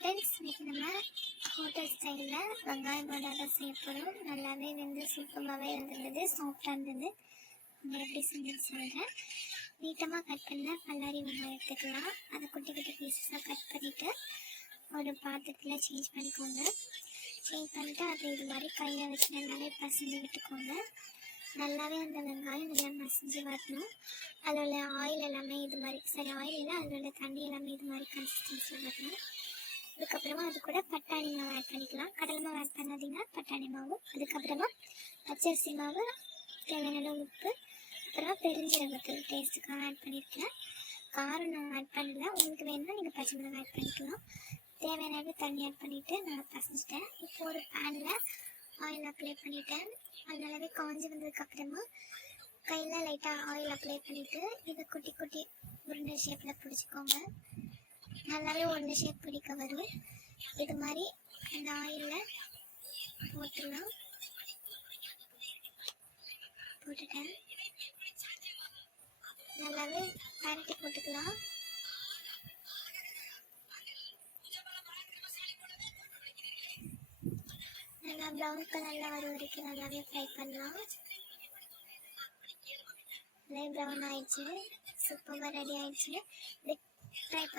Friends, இன்றைக்கி நம்ம hotel ஸ்டைலில் வெங்காயம் போண்டா தான் செய்ய போகிறோம். நல்லாவே வந்து சூப்பராகவே இருந்தது, சாஃப்டாக இருந்தது. நான் எப்படி செஞ்சுன்னு சொல்கிறேன். நீட்டமாக கட் பண்ண பல்லாரி வெங்காயம் எடுத்துக்கலாம். அதை குட்டி குட்டி பீஸஸாக கட் பண்ணிவிட்டு ஒரு பாத்திரத்தில் சேஞ்ச் பண்ணிக்கோங்க. சேஞ்ச் பண்ணிவிட்டு அதை இது மாதிரி கையில் வச்சு நல்லாவே பசஞ்சு விட்டுக்கோங்க. நல்லாவே அந்த வெங்காயம் நல்லா மசிஞ்சு வரணும். அதில் உள்ள ஆயில் எல்லாமே இது மாதிரி ஆயில் இல்லை, அதில் உள்ள தண்ணி எல்லாமே இது மாதிரி கன்சிஸ்டன்சியில் வரணும். அதுக்கப்புறமா அது கூட பட்டாணி மாவு ஆட் பண்ணிக்கலாம். கடலை மாவு ஆட் பண்ணாதீங்க, பட்டாணி மாவு. அதுக்கப்புறமா பச்சரிசி மாவு, தேவையான உப்பு, அப்புறமா பெருஞ்சீரகத்தூள் டேஸ்ட்டுக்காக ஆட் பண்ணியிருக்கேன். காரம் நான் ஆட் பண்ணல, உங்களுக்கு வேணும்னா நீங்கள் பச்சை மிளகாய் ஆட் பண்ணிக்கலாம். தேவையான தண்ணி ஆட் பண்ணிவிட்டு நான் பசஞ்சிட்டேன். இப்போ ஒரு பேனில் ஆயில் அப்ளை பண்ணிவிட்டேன். அது நல்லாவே காஞ்சி வந்ததுக்கப்புறமா கையில் லைட்டாக ஆயில் அப்ளை பண்ணிவிட்டு இதை குட்டி குட்டி உருண்டை ஷேப்பில் பிடிச்சிக்கோங்க. நல்லாவே உருண்டை ஷேப் பிடிக்க வரும். இது மாதிரி அந்த ஆயிலில் போட்டுடலாம். போட்டுட்டேன். நல்லாவே பரட்டி போட்டுக்கலாம். நல்லா ப்ரௌன் கலரில் வர வரைக்கும் நல்லாவே ஃப்ரை பண்ணலாம். நல்லா ப்ரௌன் ஆயிடுச்சு, சூப்பராக ரெடி ஆயிடுச்சு. ஃப்ரை பண்ண